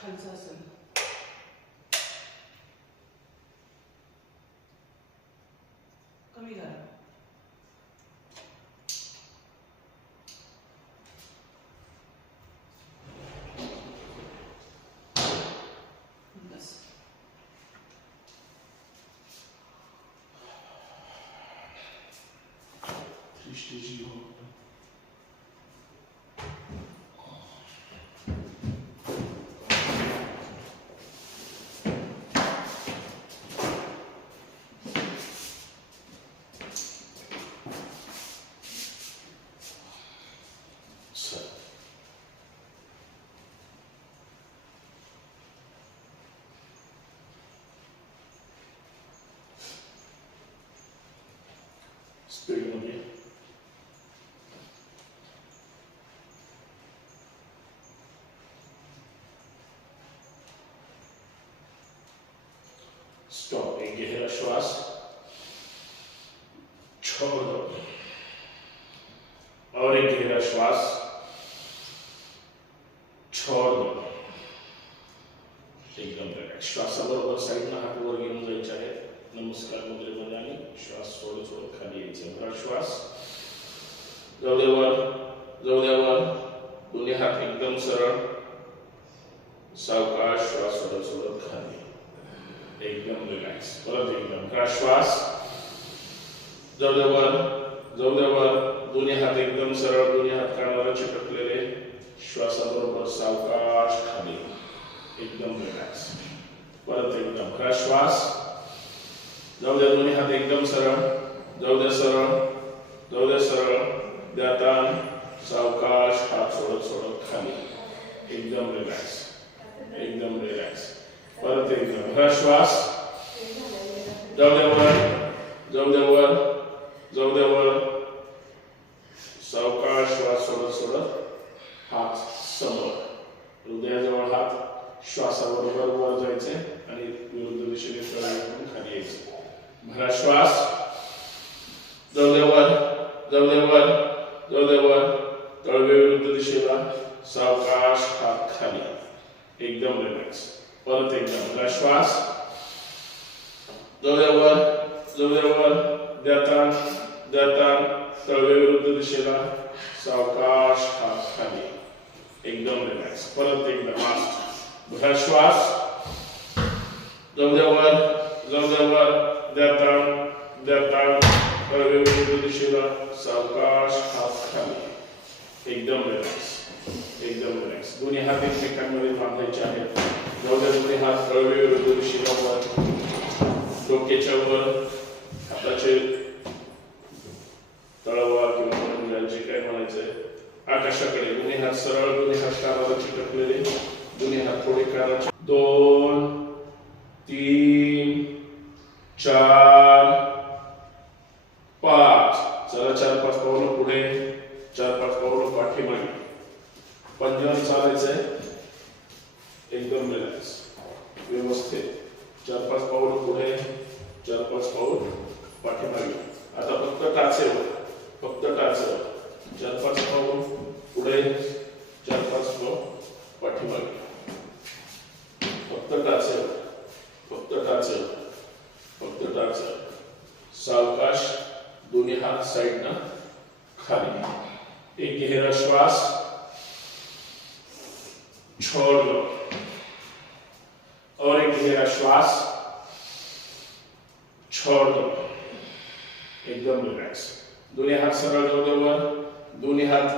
खालचं असेल कमी करा बस थ्री स्टेज योगा चल. स्पीडमध्ये स्टॉप एक गहरा श्वास छोड़ दो और एक गहरा श्वास छोड़ दो एकदम रिलॅक्स श्वासाबरोबर साईडला हात वर घेऊन जायचे आहेत नमस्कार मुद्रेमध्ये आणि श्वास सोडत सोडत खाली यायचे भरा श्वास जाऊ दे वर जाऊ दे वर दोन्ही हात एकदम सरळ सावकाश श्वास सोडत सोडत खाली एकदम रिलॅक्स परत एकदम भरा श्वास जाऊ दे वर जाऊ दे वर दोन्ही हात एकदम सरळ दोन्ही हात कानाला चिटकलेले श्वासाबरोबर सावकाश खाली एकदम रिलॅक्स परत एकदम खरा श्वास. जाऊ द्या दोन्ही हात एकदम सरळ. जाऊ द्या सरळ. जाऊ द्या सरळ. द्या ताण. सावकाश हात सोडत सोडत खाली एकदम रिलॅक्स एकदम रिलॅक्स परत एकदम खरा श्वास. जाऊ द्या वर. जाऊ द्या वर. जाऊ द्या वर सावकाश सरळ हात समोर. हृदयाजवळ हात श्वासाबरोबर वर जायचे आणि विरुद्ध दिशेने करून खाली यायचे. भरा श्वास. जाऊ द्या वर जाऊ वर जाऊ वर. तळवे विरुद्ध दिशेला सावकाश हात खाली. एकदम रिलॅक्स परत एकदम भरा श्वास. जाऊ द्या वर जाऊ वर. द्या ताण द्या ताण. तळवे विरुद्ध दिशेला सावकाश हात खाली एकदम रिलॅक्स परत एकदा लास्ट श्वास जाऊ द्या वर जाऊ द्या वर द्या ताण द्या ताण दिशेला सावकाश हात खाली एकदम रिलॅक्स एकदम रिलॅक्स दोन्ही हात एकमेकांमध्ये बांधायचे आहेत जाऊ द्या दोन्ही हात विरुद्ध दिशेला वर डोक्याच्या वर हाताचे तळवा किंवा म्हणून जे काय म्हणायचंय आकाशाकडे दोन्ही हात सरळ गुन्हे हात कानाला चिटकलेले दोन्ही हात थोडे कानाचे दोन तीन चार पाच चला चार पाच पावलं पुढे चार पाच पावलं पाठीमागे पंजाब चालायचंय एकदम रिलॅक्स व्यवस्थित चार पाच पाऊल पुढे चार पाच पाऊल पाठीमागे आता फक्त टाचेवर फक्त टाचेवर चार पाच पाऊल पुढे चार पाच पाऊल पाठीमागे फक्त टाचेवर फक्त टाचेवर फक्त टाचेवर सावकाश दोन्ही हात साईडनं खाली एक गहरा श्वास छोड़ लो और एक गहरा श्वास छोड़ दो एकदम रिलॅक्स दोन्ही हात सरळ डोक्यावर दोन्ही हात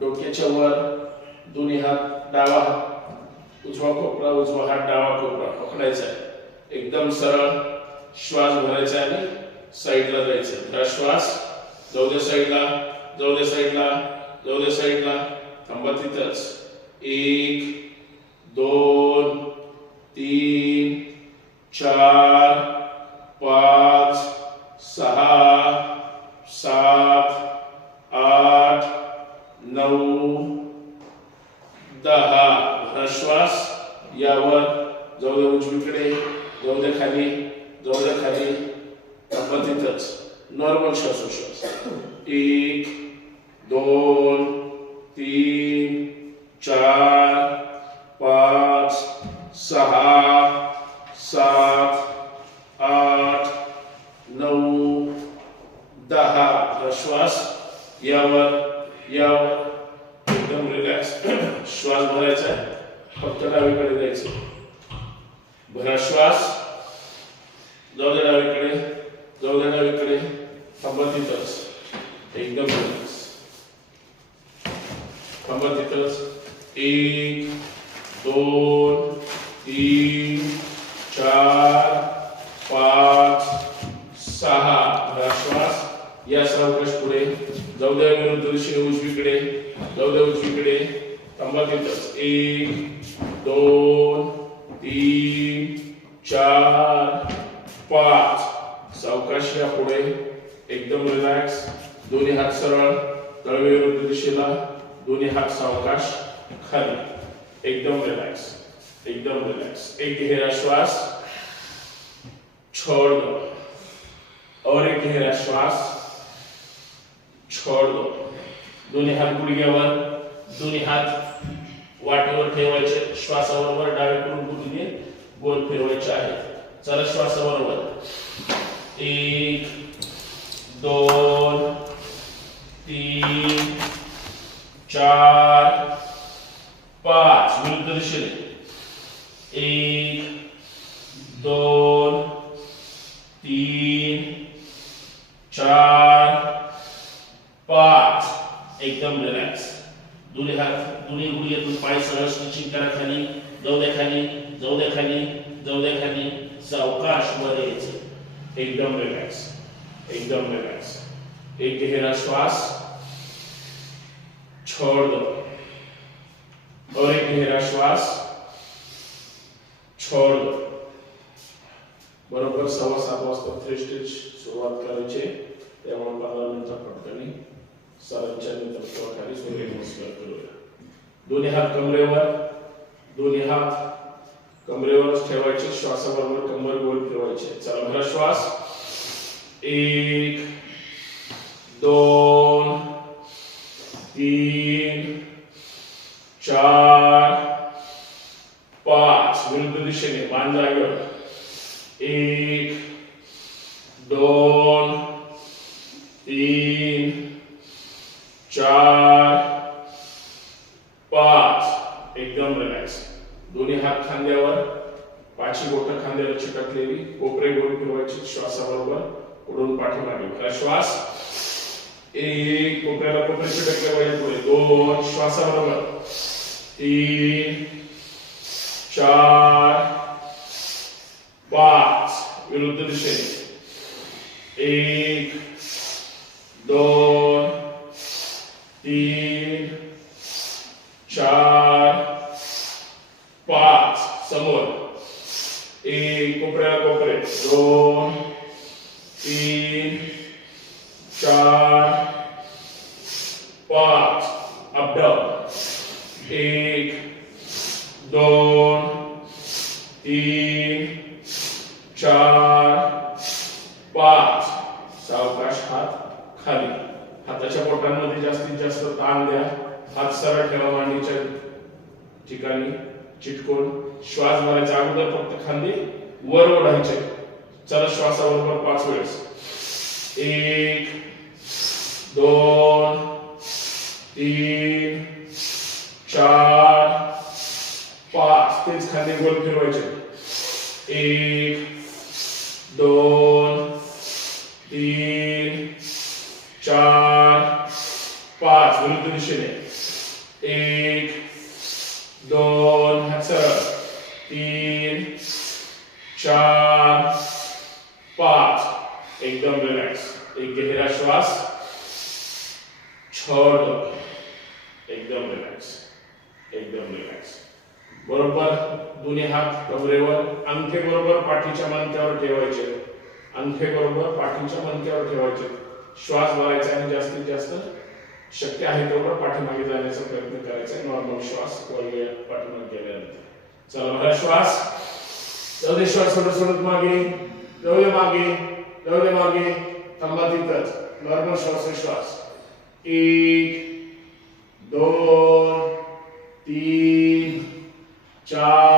डोक्याच्या वर दोन्ही हात डावा. हात उजवा कोपरा उजवा हात डावा कोपरा. पकडायचा. आहे एकदम सरळ श्वास भरायचा आहे आणि साईडला जायचं. हा श्वास जाऊ द्या साईडला जाऊ द्या साईडला जाऊ द्या साईडला. थांबा तिथंच. एक दोन तीन चार यावर जाऊ दे उजवीकडे जाऊ द्या खाली जाऊ दे खाली. आपण तिथंच. नॉर्मल श्वासोश्वास एक दोन तीन चार पाच सहा सात आठ नऊ दहा. श्वास यावर यावर. एकदम रिलॅक्स श्वास भरायचा आहे. फक्त डावीकडे जायचं. भरा श्वास. जाऊ दे डावीकडे. जाऊ दे डावीकडे. थांबा तिथंच. एकदम रिलॅक्स थांबा तिथंच. एक दोन तीन चार पाच सहा. भरा श्वास. या सावकाश पुढे. जाऊ द्या विरुद्ध दिशेने उजवीकडे. जाऊ द्या उजवीकडे. थांबा तिथंच. एक दोन तीन चार पाच सावकाश या पुढे एकदम रिलॅक्स दोन्ही हात सरळ तळवे विरुद्ध दिशेला दोन्ही हात सावकाश खाली एकदम रिलॅक्स एकदम रिलॅक्स एक गहरा श्वास छोड़ दो और एक गहरा श्वास छोड़ दो दोन्ही हात गुडघ्यावर दोन्ही हात वाटेवर ठेवायचे श्वासाबरोबर डावीकडून कुठे गोल फिरवायचे आहेत चला श्वासाबरोबर. एक दोन तीन चार पाच. विरुद्ध दिशेने. एक दोन तीन चार पाच. एकदम रिलॅक्स दोन्ही हात दोन्ही गुडघ्यातून पाय सरळ स्ट्रेचिंग करा खाली जाऊ द्या खाली जाऊ द्या खाली जाऊ द्या खाली सावकाश वर यायचं एकदम रिलॅक्स एकदम रिलॅक्स एक गहरा श्वास छोड़ दो और एक गहरा श्वास छोड़ दो बरोबर सव्वा सात वाजता थ्री स्टेज सुरुवात करायची त्यामुळे पंधरा मिनिटं पटकनी सरांच्या तत्वाखाली सूर्य नमस्कार करूया दोन्ही हात कमरेवर दोन्ही हात कमरेवरच ठेवायचे श्वासाबरोबर कमर गोल फिरवायचे. चला भरा श्वास. एक दोन तीन चार पाच. विरुद्ध दिशेने मान जागेवर. एक दोन तीन चार पाच. एकदम रिलॅक्स दोन्ही हात खांद्यावर पाचही बोट खांद्यावर चिकटलेली कोपरे गोल फिरवायची श्वासाबरोबर पुढून पाठीमागे. खरा श्वास. एक कोपऱ्याला कोपरे चिकटले पाहिजे पुढे. दोन श्वासाबरोबर. तीन चार पाच. विरुद्ध दिशेने. एक दोन तीन चार पाच समोर एक कोपऱ्याला कोपरे दोन तीन चार पाच अप डाऊन एक दोन तीन चार पाच सावकाश हात खाली हाताच्या बोटांमध्ये जास्तीत जास्त ताण द्या हात सरळ ठेवा मांडीच्या ठिकाणी चिटकून श्वास भरायचा अगोदर फक्त खांदे वर ओढायचे चला श्वासाबरोबर पाच वेळेस एक दोन तीन चार पाच तेच खांदे गोल फिरवायचे एक दोन तीन चार पाच विरुद्ध दिशेने एक दोन हात सरळ तीन चार पाच एकदम रिलॅक्स एक गहरा श्वास छोड़ दो एकदम रिलॅक्स एकदम रिलॅक्स बरोबर दोन्ही हात कमरेवर अंगठे बरोबर पाठीच्या मणक्यावर ठेवायचे. अंगठे बरोबर पाठीच्या मणक्यावर ठेवायचे. श्वास भरायचा आणि म्हणजे जास्तीत जास्त शक्य आहे तेवढं पाठीमागे जाण्याचा प्रयत्न करायचा. नॉर्मल श्वास वळवे पाठीमागे गेल्यानंतर. चला भरा श्वास. जाऊ दे श्वास सोडत सोडत मागे. जाऊ दे मागे. जाऊ दे मागे. थांबा तिथंच. नॉर्मल श्वास श्वास. एक दोन तीन चार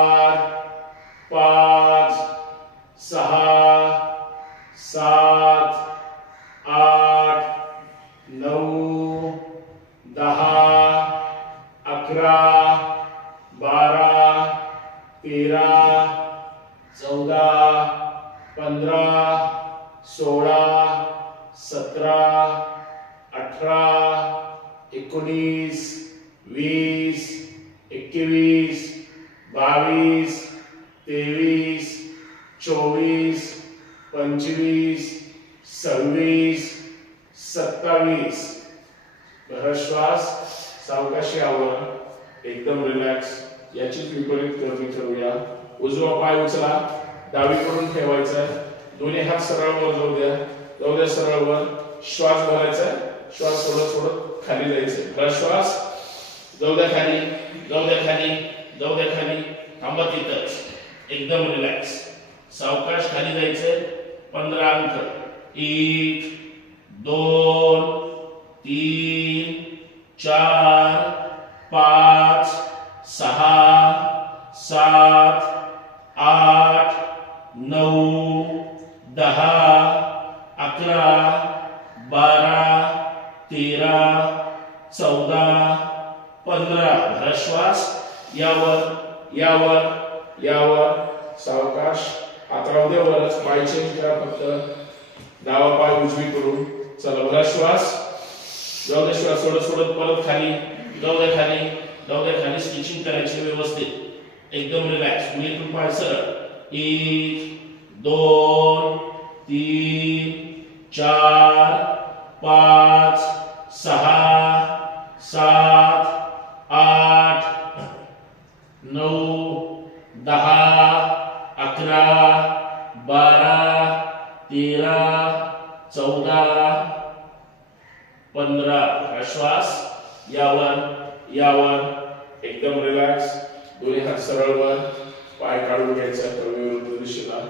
सहा श्वास सोडत सोडत खाली जायचं. खरा श्वास. जाऊ द्या खाली जाऊ द्या खाली जाऊ द्या खाली. थांबा तिथंच एकदम रिलॅक्स सावकाश खाली जायचंय पंधरा अंक. एक दोन तीन चार पाच सहा सात आठ पंधरा श्वास यावर यावर यावर सावकाश आता दे वरच पाय फक्त डावा पाय उजवी करून चला भरा श्वास जाऊ दे श्वास सोडत सोडत परत खाली. जाऊ दे खाली. जाऊ दे खाली. स्टिचिंग करायची व्यवस्थित. एकदम रिलॅक्स पुढील पाय सरळ. एक दोन तीन चार पाच सहा सात बारा तेरा चौदा पंद्रह हा श्वास यावर यावर एकदम रिलॅक्स दोन्ही हात सरळ वर पाय काढून घ्यायचा विरुद्ध दिशेला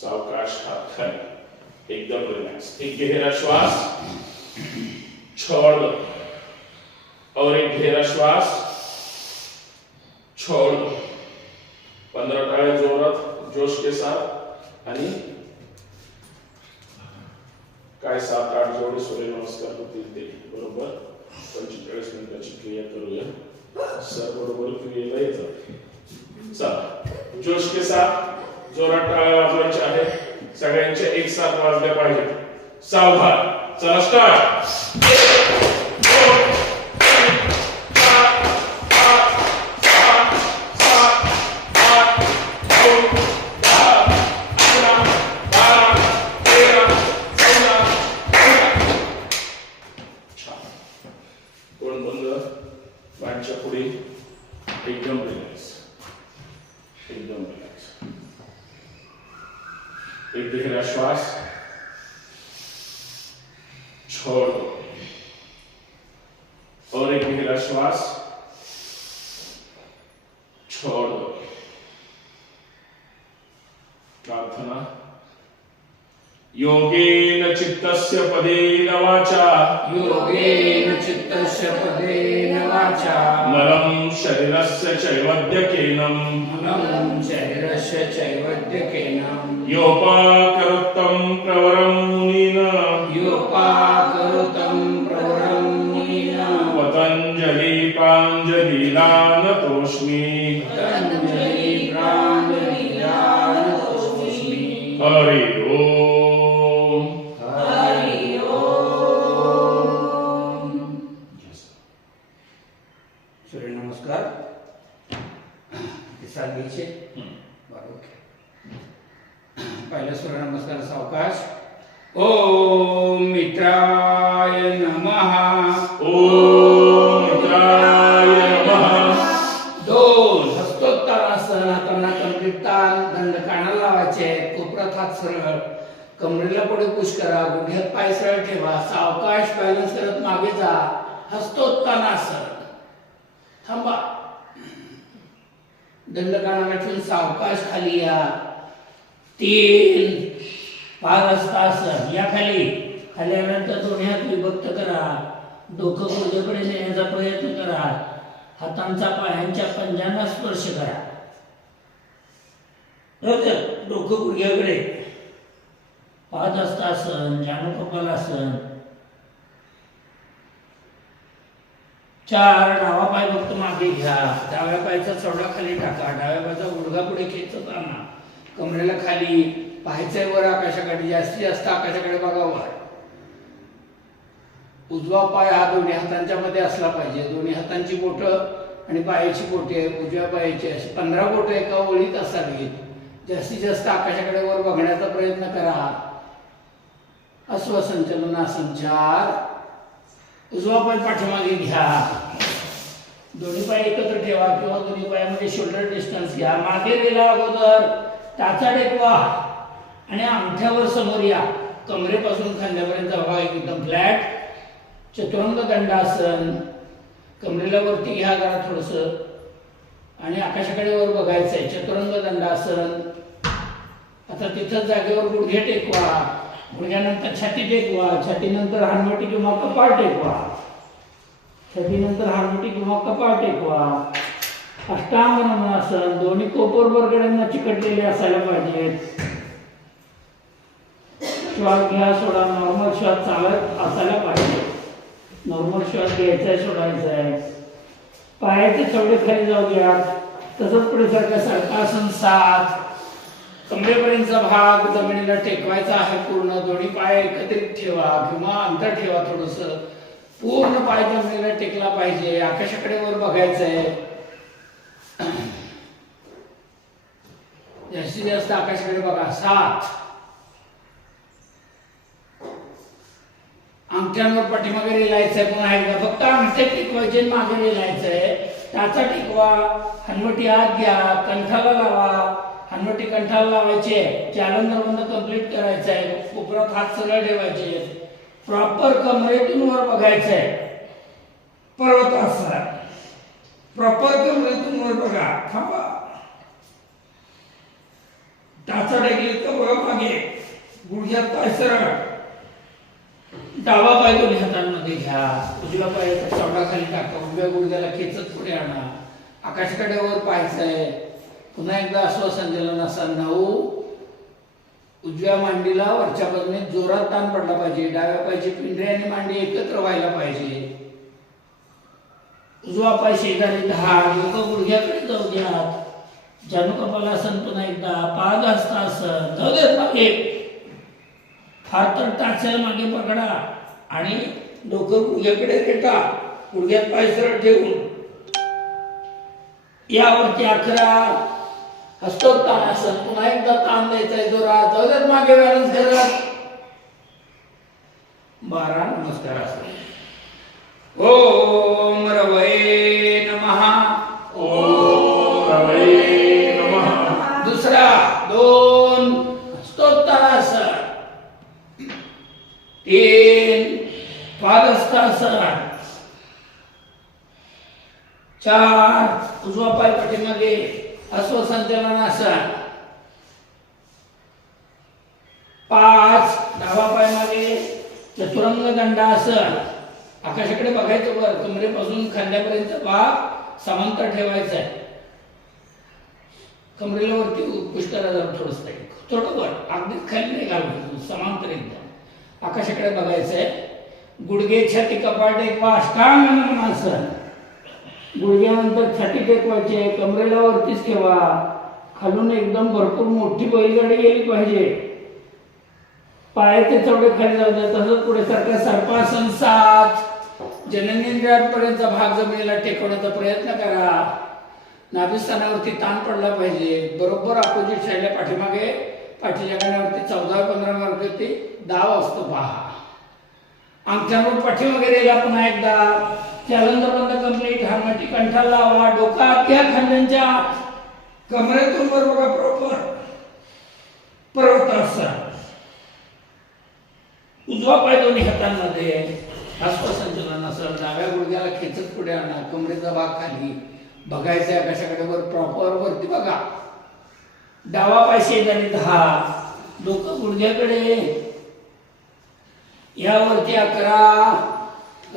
सावकाश हात खाली एकदम रिलॅक्स एक गहरा श्वास छोड़ दो और एक गहरा श्वास छोड़ दो पंधरा टाळे जोरात जोश के साथ आणि काय सात आठ जोडे सूर्य नमस्कार होतील ते. बरोबर? पंचेचाळीस मिनिटाची क्रिया करूया. सर बरोबर क्रियेला येतात. चला. जोश के साथ जोरात टाळ्या आहे सगळ्यांचे सगळ्यांच्या एक साथ वाजल्या पाहिजे सावधान. चला स्टार्ट और एक गहरा श्वास। छोड़ दो। प्रार्थना। योगेन चित्तस्य पदेन वाचा। योगेन चित्तस्य पदेन वाचा। मलं शरीरस्य चैवद्यकेनं मनं शरीरस्य चैवद्यकेन योपाकरोत्तं प्रवरं मुनिना योपाकरोतं ओके। पहिला सूर्य नमस्कार सावकाश। ओम मित्राय नमः। ॐ मित्राय नमः। दोन हस्तोत्तरासन हातांना कमरेत ताण दंड कानाला लावायचे कोपऱ्यात हात सरळ. कमरेला पुढे पुश करा. गुडघ्यात पाय सरळ ठेवा. सावकाश बॅलन्स करत मागे जा. हस्तोत्तानासन थांबा. दंड ठेवून सावकाश खाली या. तीन पारस्तासन या खाली. खाली आल्यानंतर दोन्ही हात विभक्त करा. डोकं गुडघ्याकडे नेण्याचा प्रयत्न करा. हातांचा पायांच्या पंजांना स्पर्श करा. डोकं गुडघ्याकडे. पादहस्तासन आसन चार डावा पाय फक्त मागे घ्या. डाव्या पायचा चवडा खाली टाका. डाव्या पायचा गुडघा पुढे खेचत आणा कमरेला खाली पाहायचंय वर आकाशाकडे. जास्तीत जास्त आकाशाकडे बघावं उजवा पाय हा दोन्ही हातांच्या मध्ये असला पाहिजे. दोन्ही हातांची बोटं आणि पायाची बोटे उजव्या पायाची अशी पंधरा बोटं एका ओळीत असावीत. जास्तीत जास्त आकाशाकडे वर बघण्याचा प्रयत्न करा. अश्वसंचलन संचार उजवा पाय पाठीमागे घ्या. दोन्ही पाय एकत्र ठेवा किंवा दोन्ही पायामध्ये शोल्डर डिस्टन्स घ्या. मागे गेल्या अगोदर टाचा टेकवा आणि अंगठ्यावर समोर या. कमरेपासून खांद्यापर्यंत हवा एकदम फ्लॅट चतुरंग दंडासन. कमरेला वरती घ्या जरा थोडस. आणि आकाशाकडे वर बघायचंय. चतुरंग दंडासन. आता तिथं जागेवर गुडघे टेकवा. गुडघ्यानंतर छाती टेकवा छातीनंतर हानवटी किंवा कपाळ टेकवा छातीनंतर हानवटी किंवा कपाळ टेकवा अष्टांग नमनासन दोन्ही कोपर बरगड्यांना चिकटलेले असायला पाहिजेत. श्वास घ्या सोडा नॉर्मल श्वास चालत असायला पाहिजे. नॉर्मल श्वास घ्यायचा आहे सोडायचा आहे. पायाचे चवडे खाली जाऊ द्या. तसंच पुढे सारखा सरकासन सात. कमरेपर्यंतचा भाग जमिनीला टेकवायचा आहे पूर्ण दोन्ही पाय एकत्रित ठेवा किंवा अंतर ठेवा थोडस. पूर्ण पाय जमिनीला टेकला पाहिजे आकाशाकडे वर बघायचं आहे जास्तीत जास्त आकाशाकडे बघा सात. अंगठ्यांवर पाठीमागे लिहायचंय पुन्हा एकदा फक्त अंगठे टिकवायचे आणि मागे लिहायचंय त्याचा टिकवा हनवटी आत घ्या कंठाला लावा. हनवटी कंठाला लावायचे जालंधर बंद कंप्लीट करायचं आहे कोपऱ्यात हात सरळ ठेवायचे प्रॉपर कमरेतून वर बघायचंय. पर्वतासन प्रॉपर कमरेतून वर बघा. थांबा. टाचा टेकली तर बघा मागे. गुडघ्यात पाय सरळ. डावा पाय दोन्ही हातांमध्ये घ्या. उजव्या पायाचा चवडा खाली टाका. उजव्या गुडघ्याला खेचत पुढे आणा. आकाशाकडे वर पाहायचंय. पुन्हा एकदा श्वासंचलन असा नऊ उजव्या मांडीला वरच्या बाजूने जोरात ताण पडला पाहिजे. डाव्या पाहिजे पिंढरी आणि मांडी एकत्र व्हायला पाहिजे. उजवा पाय शेजारी दहा लोक गुडघ्याकडे जाऊ द्या. जनुकपालासन पुन्हा एकदा. पाद आसन जाऊ देत मागे फार तर टाचेल मागे पकडा आणि डोकं गुडघ्याकडे रेटा. गुडघ्यात पाय सरळ ठेवून. यावरती अकरा. हस्तोत्तानासन पुन्हा एकदा ताण द्यायचा आहे जोरात जाऊ देत मागे बॅलन्स करत बारा नमस्कार असं. ओम रवये नमः. ओम रवये नमः. दुसरा दोन स्तोत्रासन तीन पादस्थासन चार उजवा पाय पाठीमागे. असा पाच डावा पाय मागे चतुरंग दंडासन आकाशाकडे बघायचं वर कमरेपासून खांद्यापर्यंत भाग समांतर ठेवायचा आहे कमरेला वरती पुष्करा जाऊन थोडस थोडं वर अगदीच खाली नाही घालून समांतर एकदम. आकाशाकडे बघायचंय. गुडघे छाती कपाट टेकवा अष्टांग नमनासन गुडघ्यानंतर छाती टेकवायचे कमरेला वरतीच ठेवा. खालून एकदम भरपूर मोठी बैलगाडी गेली पाहिजे. पायाचे चवडे खाली जाऊ द्या तसंच पुढे सारखा सर्पासन सात. जननेंद्रियांपर्यंतचा भाग जमिनीला टेकवण्याचा प्रयत्न करा. नाभिस्थानावरती ताण पडला पाहिजे. बरोबर अपोजिट साईडला पाठीमागे पाठीच्या कानावरती चौदा पंधरा मार्गावरती दाव असतो पहा. आमच्या मग पाठी वगैरे पुन्हा एकदा. त्यानंतर बंद कंप्लीट हार्माटी कंठाला लावा डोका त्या खांद्यांच्या कमरेतून वर बघा प्रॉपर पर्वतासन उजवा पाय दोन्ही हातांमध्ये. हस्तसंचलन असं डाव्या गुडघ्याला खेचत पुढे आणा कमरेचा भाग खाली. बघायचा कशाकडे वर प्रॉपर वरती बघा. डावा पाय शेजारी दहा. डोकं गुडघ्याकडे. यावरती अकरा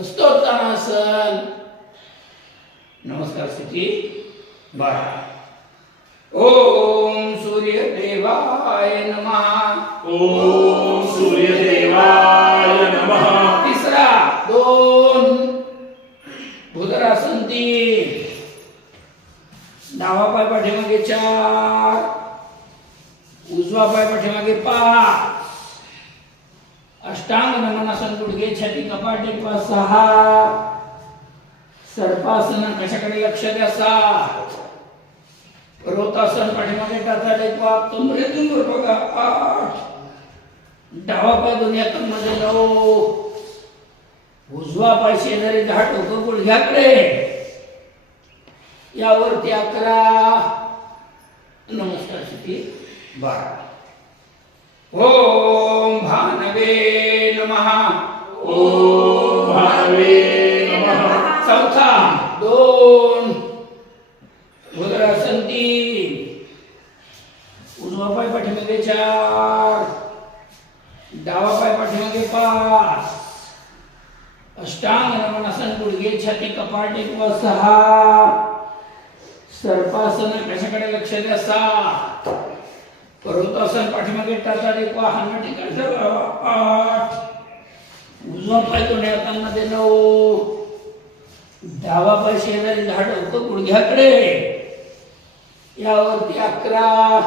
स्तोत्रासन नमस्कार स्थिती बारा ओम सूर्य देवाय नमः। ओम सूर्यदेवाय नमः। तिसरा दोन भुजरासन तीन डावा पाय पाठीमागे चार उजवा पाय पाठीमागे पाच अष्टांग नमनासन गुडघे छाती कपाटे पाच सहा सर्पासन कशाकडे लक्ष द्या सात पर्वतासन पाठीमागे टाचा एक पाच तुंबरे तुंबर बघा. आठ डावा पाय दोन्ही हातांमध्ये नऊ उजवा पाय शेजारी दहा टोकं गुडघ्याकडे. यावरती अकरा. नमस्कार स्थिती बारा. ओम भानवे नमः। ओम भानवे नमः। चौथा दोन। उदरासन तीन उजवा पाय पाठीमागे चार। डावा पाय पाठीमागे पाच। अष्टांग नमनासन गुडघे छाती कपाट एक व सहा। सर्पासन कशाकडे लक्ष द्या? सात। परंतु असं पाठीमागे टाचा एक वाहन ठिकाणचं आठ. उजवा पाय दोन्ही हातांमध्ये नऊ. डावा पाय शेजारी झाड होतं गुडघ्याकडे. यावरती अकरा.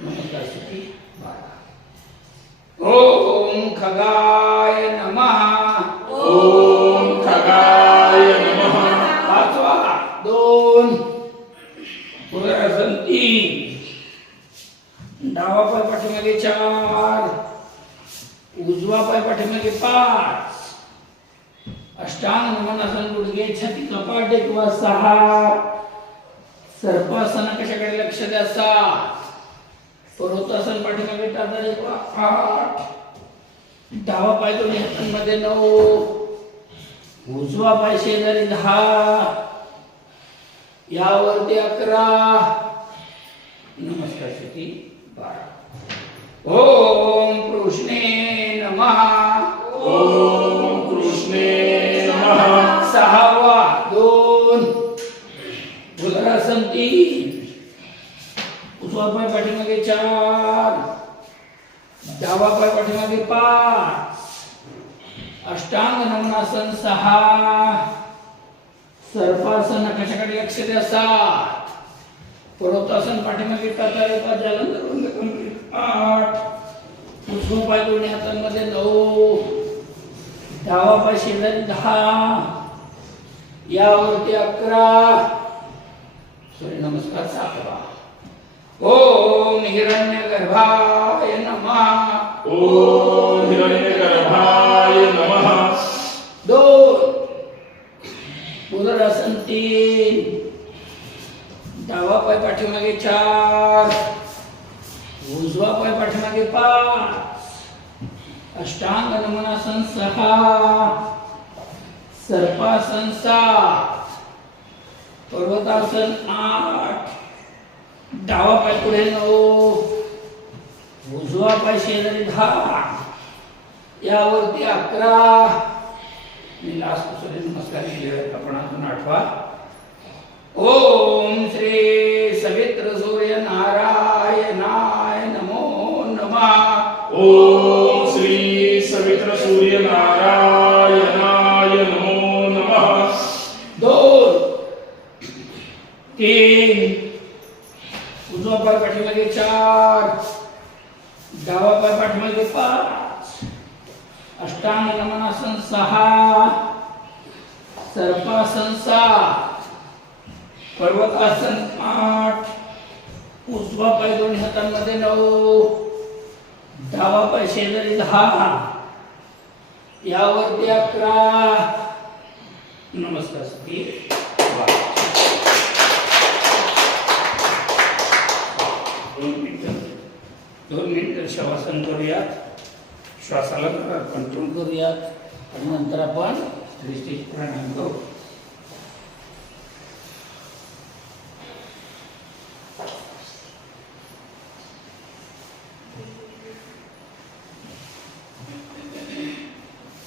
नमस्कार स्थिती बारा. ओम खगाय नमः. ओम डावा पाय पाठीमागे चार उजवा पाय पाठीमागे पाच. अष्टांग नमनासन गुडघे छाती कपाट किंवा सहा. सर्पासन कशाकडे लक्ष द्या सात. पर्वतासन पाठीमागे टाचा एक आठ. डावा पाय दोन्ही हातांमध्ये नऊ. उजवा पाय शेजारी दहा. यावरती अकरा. नमस्कार शेती ओम कृष्णे नमः। ओम कृष्णे नमः। सहावा दोन। भुजरासन तीन उजवा पाय पाठीमागे चार। डावा पाय पाठीमागे पाच। अष्टांग नमनासन सहा। सर्पासन कशाकडे लक्ष सात। पर्वतासन पाठीमागे जालंधर वंद कंप्लीट आठ. उजवा पाय दोन्ही हातांमध्ये नऊ. डावा पाय शेजारी दहा. यावरती अकरा. सूर्य नमस्कार सातवा. ओम हिरण्य गर्भाय नमः. ओम हिरण्यगर्भाय नमः. दोन. पुनरासन तीन डावा पाय पाठीमागे चार. उजवा पाय पाठीमागे पाच. अष्टांग नमनासन सहा. सर्पासन सात. पर्वतासन आठ. डावा पाय पुढे नऊ. उजवा पाय शेजारी दहा. यावरती अकरा. मी लास्ट सूर्य नमस्कार केले आपण अजून आठवा. ओम श्री सवित्र सूर्य नारायणाय नमो नमः। ओम श्री सवित्र सूर्य नारायणाय नमो नमः। दोन तीन उजवा पाय पाठीमागे चार डावा पाय पाठीमागे पाच अष्टांग नमनासन सहा सर्पासन सात पर्वतासन आठ. उजवा पाय दोन्ही हातांमध्ये नऊ. डावा पाय शेजारी दहा. यावरती अकरा. नमस्कार सती दोन मिनिटं. दोन मिनिटं शवासन करूयात. श्वासाला कंट्रोल करूयात. आणि नंतर आपण स्टेज प्राणायाम करू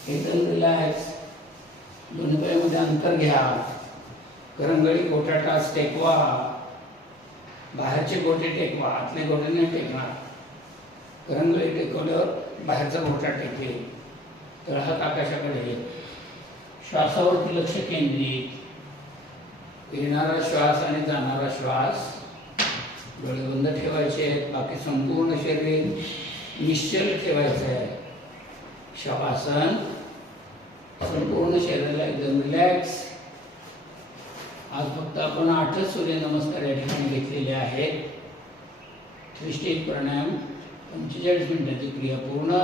एकदम रिलॅक्स दोन्ही पायामध्ये अंतर घ्या करंगळी गोट्या टाच टेकवा बाहेरचे गोटे आतल्या आतले नाही टेकणार. करंगळी टेकवल्यावर बाहेरचा मोठा टेकेल. तळहात आकाशाकडे श्वासावरती लक्ष केंद्रित. येणारा श्वास आणि जाणारा श्वास डोळे बंद ठेवायचे आहेत बाकी संपूर्ण शरीर निश्चल ठेवायचं आहे. शवासन संपूर्ण शरीराला एकदम रिलॅक्स आज फक्त आपण आठच सूर्यनमस्कार या ठिकाणी घेतलेले आहेत. स्टेज प्राणायाम पंचेचाळीस मिनिटाची क्रिया पूर्ण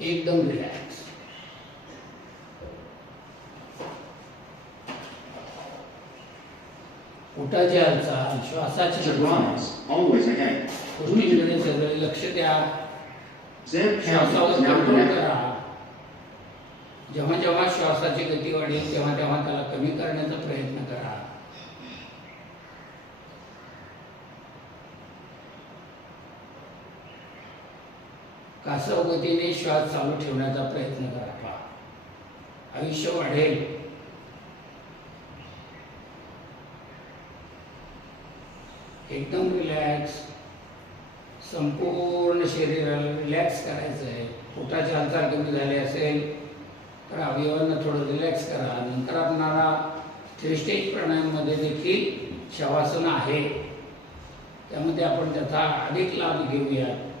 एकदम रिलॅक्स पोटाची हालचाल श्वासाची. गोष्टींकडे सगळे लक्ष द्या श्वासावर करा जेव्हा जेव्हा श्वासाची गती वाढेल तेव्हा तेव्हा त्याला कमी करण्याचा प्रयत्न करा कासव गतीने श्वास चालू ठेवण्याचा प्रयत्न करा. पहा. आयुष्य वाढेल. एकदम रिलॅक्स संपूर्ण शरीराला रिलॅक्स करायचं आहे. पोटाची हालचाल कमी झाली असेल तर अवयवांना थोडं रिलॅक्स करा. नंतर आपणारा थ्री स्टेज प्राणायाममध्ये देखील शवासन आहे. त्यामध्ये आपण त्याचा अधिक लाभ घेऊया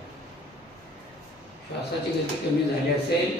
श्वासाची गती कमी झाली असेल